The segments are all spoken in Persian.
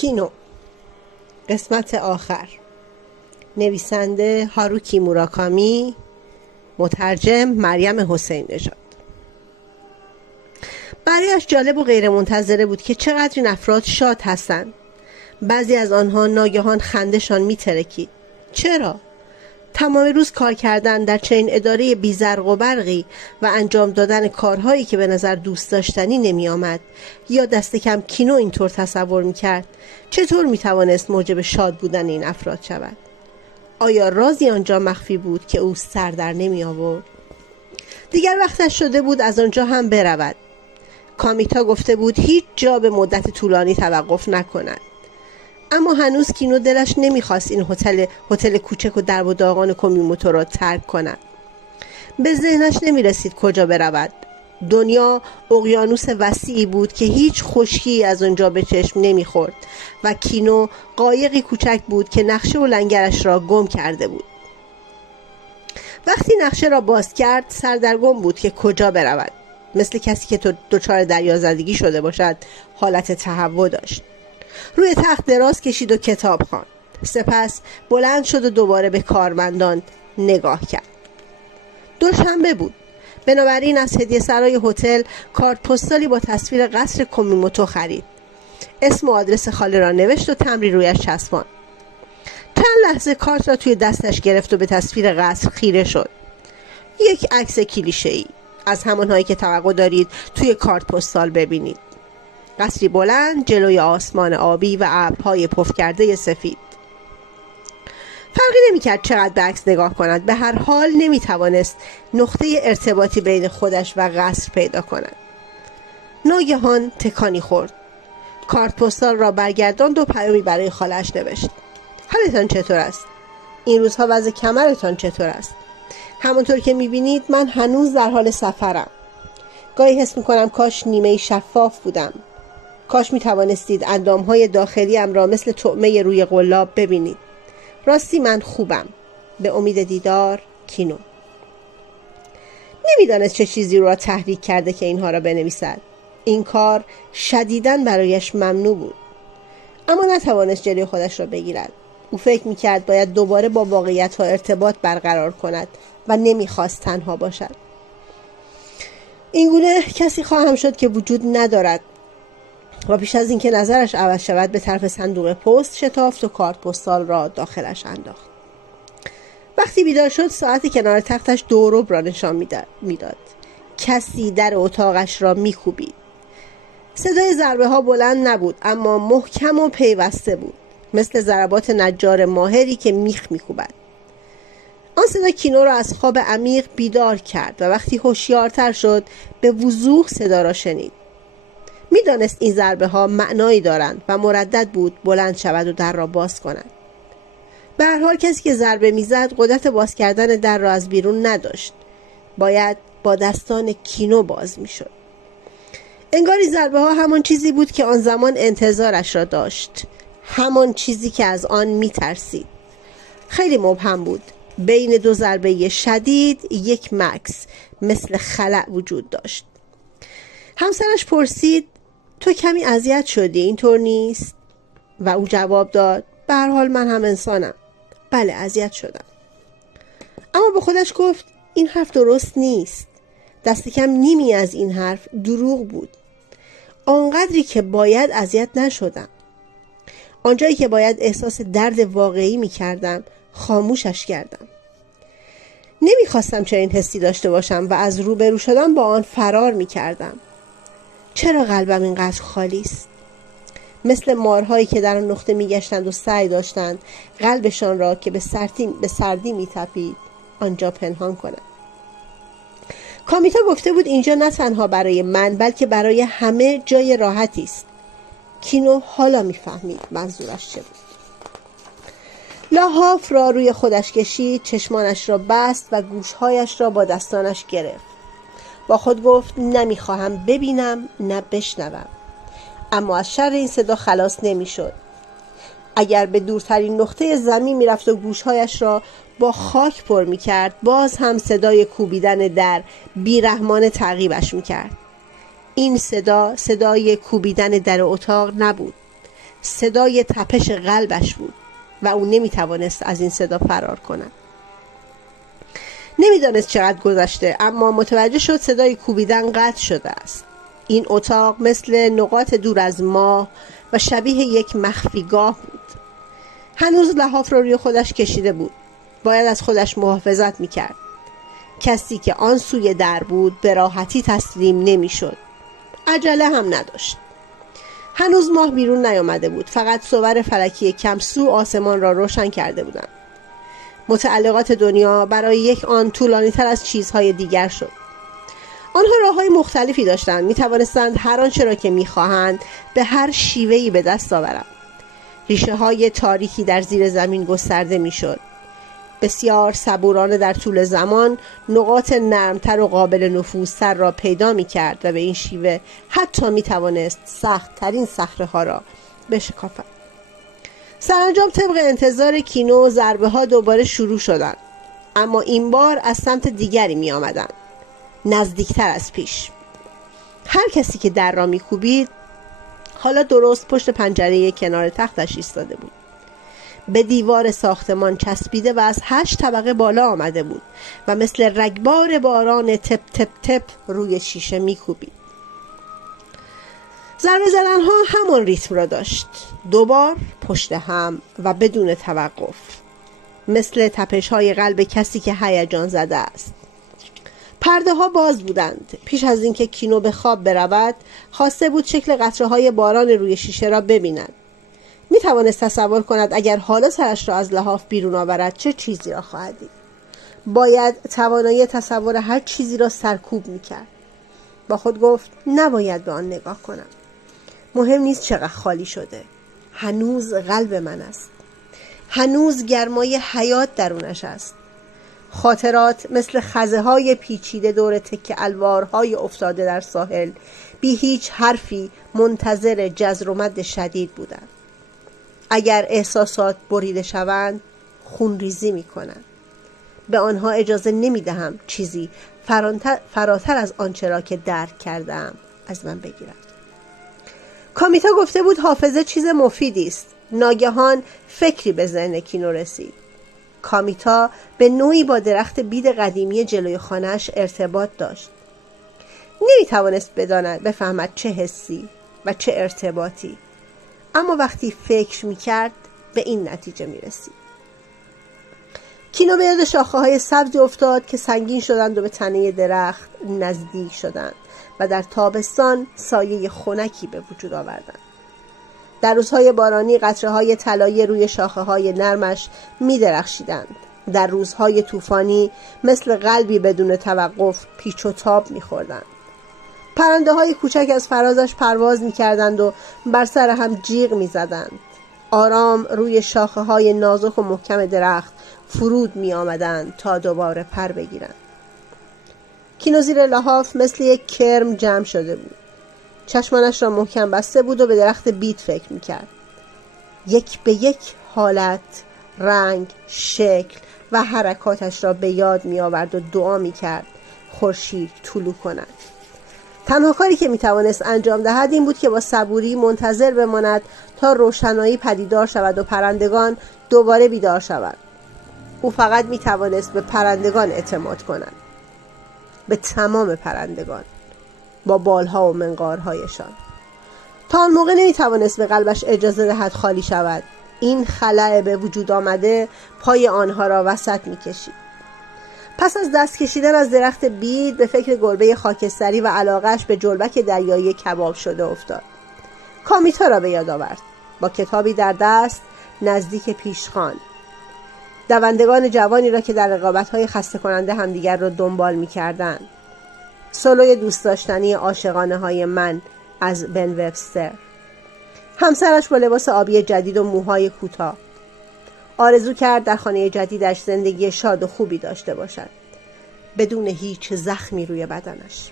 کینو، قسمت آخر. نویسنده هاروکی موراکامی، مترجم مریم حسین نژاد. برایش جالب و غیر منتظره بود که چقدر این افراد شاد هستند. بعضی از آنها ناگهان خندشان میترکید. چرا؟ تمام روز کار کردن در چنین اداره بی‌زرق و برقی و انجام دادن کارهایی که به نظر دوست داشتنی نمی آمد یا دست کم کینو اینطور تصور می کرد. چطور می توانست موجب شاد بودن این افراد شود؟ آیا رازی آنجا مخفی بود که او سر در نمی آورد؟ دیگر وقتش شده بود از آنجا هم برود. کامیتا گفته بود هیچ جا به مدت طولانی توقف نکند. اما هنوز کینو دلش نمیخواست این هتل کوچک و درب و داغان کومیموتو را ترک کند. به ذهنش نمیرسید کجا برود. دنیا اقیانوس وسیعی بود که هیچ خشکی از آنجا به چشم نمیخورد و کینو قایقی کوچک بود که نقشه و لنگرش را گم کرده بود. وقتی نقشه را باز کرد سردرگم بود که کجا برود. مثل کسی که دچار دریازدگی شده باشد حالت تهوع داشت. روی تخت دراز کشید و کتاب خواند. سپس بلند شد و دوباره به کارمندان نگاه کرد. دوشنبه بود. بنابراین از هدیه سرای هتل کارت پستالی با تصویر قصر کومیموتو خرید. اسم و آدرس خاله را نوشت و تمبری رویش چسباند. چند لحظه کارت را توی دستش گرفت و به تصویر قصر خیره شد. یک عکس کلیشه‌ای از همانهایی که توقع دارید توی کارت پستال ببینید. قصری بلند جلوی آسمان آبی و ابرهای پف کرده سفید. فرقی نمی‌کرد چقدر به عکس نگاه کند، به هر حال نمی‌توانست نقطه ارتباطی بین خودش و قصر پیدا کند. ناگهان تکانی خورد. کارت پستال را برگرداند و پیامی برای خاله‌اش نوشت. حالتان چطور است؟ این روزها وضع کمرتان چطور است؟ همونطور که می‌بینید من هنوز در حال سفرم. گاهی حس می‌کنم کاش نیمه شفاف بودم. کاش می توانستید اندامهای داخلیم را مثل طعمه روی قلاب ببینید. راستی من خوبم. به امید دیدار، کینو. نمیدانست چه چیزی را تحریک کرده که اینها را بنویسد. این کار شدیداً برایش ممنوع بود. اما نتوانست جلوی خودش را بگیرد. او فکر میکرد باید دوباره با واقعیت‌ها ارتباط برقرار کند و نمیخواست تنها باشد. اینگونه کسی خواهم شد که وجود ندارد. و پیش از اینکه نظرش عوض شود به طرف صندوق پست شتافت و کارت پستال را داخلش انداخت. وقتی بیدار شد ساعت کنار تختش 2 را نشان میداد. کسی در اتاقش را میکوبید. صدای ضربه ها بلند نبود اما محکم و پیوسته بود، مثل ضربات نجار ماهری که میخ میکوبد. آن صدا کینو را از خواب عمیق بیدار کرد و وقتی هوشیارتر شد به وضوح صدا را شنید. میدانست این ضربه ها معنایی دارند و مردد بود بلند شود و در را باز کند. به هر حال کسی که ضربه میزد قدرت باز کردن در را از بیرون نداشت. باید با دستان کینو باز میشد. انگاری ضربه ها همان چیزی بود که آن زمان انتظارش را داشت. همان چیزی که از آن میترسید. خیلی مبهم بود. بین 2 ضربه شدید یک مکث مثل خلأ وجود داشت. همسرش پرسید تو کمی اذیت شدی اینطور نیست؟ و او جواب داد به هر حال من هم انسانم. بله اذیت شدم. اما به خودش گفت این حرف درست نیست. دست کم نیمی از این حرف دروغ بود. آنقدری که باید اذیت نشدم. آنجایی که باید احساس درد واقعی می کردم خاموشش کردم. نمیخواستم چنین حسی داشته باشم و از روبرو شدن با آن فرار می کردم. چرا قلبم اینقدر خالی است؟ مثل مارهایی که در آن نقطه میگشتند و سعی داشتند قلبشان را که به سردی میتپید آنجا پنهان کنند. کامیتا گفته بود اینجا نه تنها برای من بلکه برای همه جای راحتی است. کینو حالا میفهمید منظورش چه بود. لحاف را روی خودش کشید، چشمانش را بست و گوشهایش را با دستانش گرفت. با خود گفت نمیخواهم ببینم نه بشنوم. اما از شر این صدا خلاص نمیشد. اگر به دورترین نقطه زمین میرفت و گوشهایش را با خاک پر میکرد باز هم صدای کوبیدن در بیرحمانه تعقیبش میکرد. این صدای کوبیدن در اتاق نبود. صدای تپش قلبش بود و او نمیتوانست از این صدا فرار کند. نمیدانست چقدر گذشته، اما متوجه شد صدای کوبیدن قطع شده است. این اتاق مثل نقاط دور از ماه و شبیه یک مخفیگاه بود. هنوز لحاف را روی خودش کشیده بود. باید از خودش محافظت میکرد. کسی که آن سوی در بود به راحتی تسلیم نمیشد. عجله هم نداشت. هنوز ماه بیرون نیامده بود. فقط صور فلکی کمسو آسمان را روشن کرده بودند. متعلقات دنیا برای یک آن طولانی تر از چیزهای دیگر شد. آنها راههای مختلفی داشتند. می توانستند هر آنچه را که می خواهند به هر شیوهی به دست آورند. ریشه های تاریکی در زیر زمین گسترده می شد. بسیار صبورانه در طول زمان نقاط نرمتر و قابل نفوذتر را پیدا می کرد و به این شیوه حتی می توانست سخت ترین صخره ها را بشکافد. سرانجام طبق انتظار کینو ضربه ها دوباره شروع شدند، اما این بار از سمت دیگری می آمدند، نزدیکتر از پیش. هر کسی که در را می کوبید حالا درست پشت پنجره کنار تختش ایستاده بود. به دیوار ساختمان چسبیده و از 8 طبقه بالا آمده بود و مثل رگبار باران تپ تپ تپ روی شیشه می کوبید. ضربه زدنها همان ریتم را داشت، 2 بار پشت هم و بدون توقف، مثل تپش های قلب کسی که هیجان زده است. پرده ها باز بودند. پیش از اینکه کینو به خواب برود خواسته بود شکل قطره های باران روی شیشه را ببیند. می توانست تصور کند اگر حالا سرش را از لحاف بیرون آورد چه چیزی را خواهد دید. باید توانایی تصور هر چیزی را سرکوب می کرد. با خود گفت نباید به آن نگاه کنم. مهم نیست چقدر خالی شده. هنوز قلب من است. هنوز گرمای حیات درونش است. خاطرات مثل خزه های پیچیده دور تکه الوارهای افتاده در ساحل بی هیچ حرفی منتظر جزر و مد شدید بودند. اگر احساسات بریده شوند خونریزی می کنند. به آنها اجازه نمی دهم چیزی فراتر از آنچه را که درک کردم از من بگیرد. کامیتا گفته بود حافظه چیز مفیدی است. ناگهان فکری به ذهن کینو رسید. کامیتا به نوعی با درخت بید قدیمی جلوی خانه‌اش ارتباط داشت. نمیتوانست بفهمد چه حسی و چه ارتباطی، اما وقتی فکر میکرد به این نتیجه میرسید. کینو به یاد شاخه های سبزی افتاد که سنگین شدند و به تنه درخت نزدیک شدند و در تابستان سایه خنکی به وجود آوردند. در روزهای بارانی قطره‌های طلایی روی شاخه‌های نرمش می‌درخشیدند. در روزهای طوفانی مثل قلبی بدون توقف پیچ و تاب می‌خوردند. پرنده‌های کوچک از فرازش پرواز می‌کردند و بر سر هم جیغ می‌زدند. آرام روی شاخه‌های نازک و محکم درخت فرود می‌آمدند تا دوباره پر بگیرند. کینو زیر لحاف مثل یک کرم جمع شده بود. چشمانش را محکم بسته بود و به درخت بید فکر میکرد. یک به یک حالت، رنگ، شکل و حرکاتش را به یاد می آورد و دعا می کرد خورشید طلوع کند. تنها کاری که می توانست انجام دهد این بود که با صبوری منتظر بماند تا روشنایی پدیدار شود و پرندگان دوباره بیدار شود. او فقط می توانست به پرندگان اعتماد کند. به تمام پرندگان. با بالها و منقارهایشان. تا آن موقع نمیتوانست به قلبش اجازه دهد خالی شود. این خلأ به وجود آمده پای آنها را وسط میکشید. پس از دست کشیدن از درخت بید به فکر گربه خاکستری و علاقهش به جلبک دریایی کباب شده افتاد. کامیتا را به یاد آورد. با کتابی در دست نزدیک پیشخوان. دوندگان جوانی را که در رقابت‌های خسته کننده همدیگر را دنبال می‌کردند. سولوی دوست داشتنی عاشقانه های من از بن وبستر. همسرش با لباس آبی جدید و موهای کوتاه. آرزو کرد در خانه جدیدش زندگی شاد و خوبی داشته باشد، بدون هیچ زخمی روی بدنش.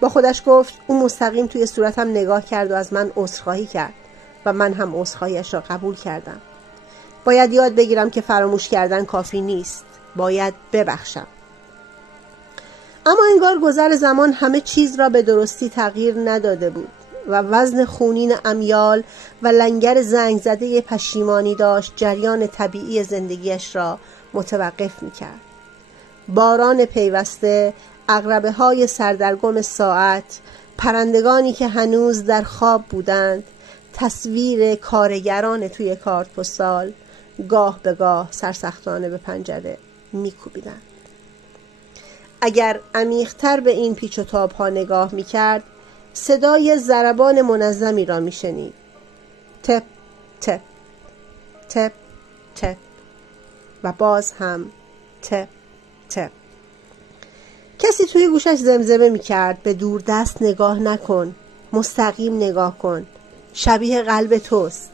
با خودش گفت او مستقیم توی صورتم نگاه کرد و از من عذرخواهی کرد و من هم عذرخواهیش را قبول کردم. باید یاد بگیرم که فراموش کردن کافی نیست. باید ببخشم. اما انگار گذر زمان همه چیز را به درستی تغییر نداده بود. و وزن خونین امیال و لنگر زنگ زده پشیمانی داشت جریان طبیعی زندگیش را متوقف می‌کرد. باران پیوسته، عقربه‌های سردرگم ساعت، پرندگانی که هنوز در خواب بودند، تصویر کارگران توی کارت پستال گاه به گاه سرسختانه به پنجره می‌کوبیدند. اگر عمیق‌تر به این پیچ و تاب‌ها نگاه می‌کرد، صدای ضربان منظمی را می‌شنید. تپ تپ تپ تپ و باز هم تپ تپ. کسی توی گوشش زمزمه می‌کرد به دور دست نگاه نکن، مستقیم نگاه کن، شبیه قلب توست.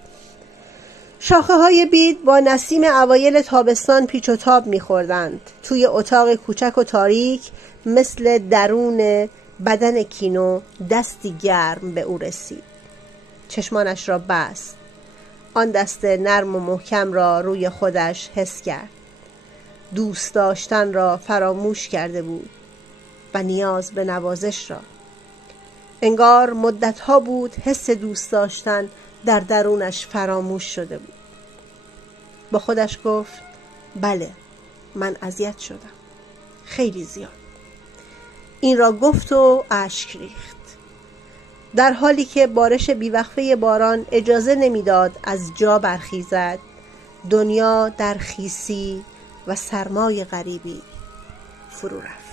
شاخه‌های بید با نسیم اوایل تابستان پیچ و تاب می‌خوردند. توی اتاق کوچک و تاریک مثل درون بدن کینو دستی گرم به او رسید. چشمانش را بست. آن دست نرم و محکم را روی خودش حس کرد. دوست داشتن را فراموش کرده بود و نیاز به نوازش را. انگار مدت‌ها بود حس دوست داشتن در درونش فراموش شده بود. با خودش گفت بله، من اذیت شدم، خیلی زیاد. این را گفت و اشک ریخت، در حالی که بارش بیوقفه باران اجازه نمیداد از جا برخیزد. دنیا در خیسی و سرمای غریبی فرو رفت.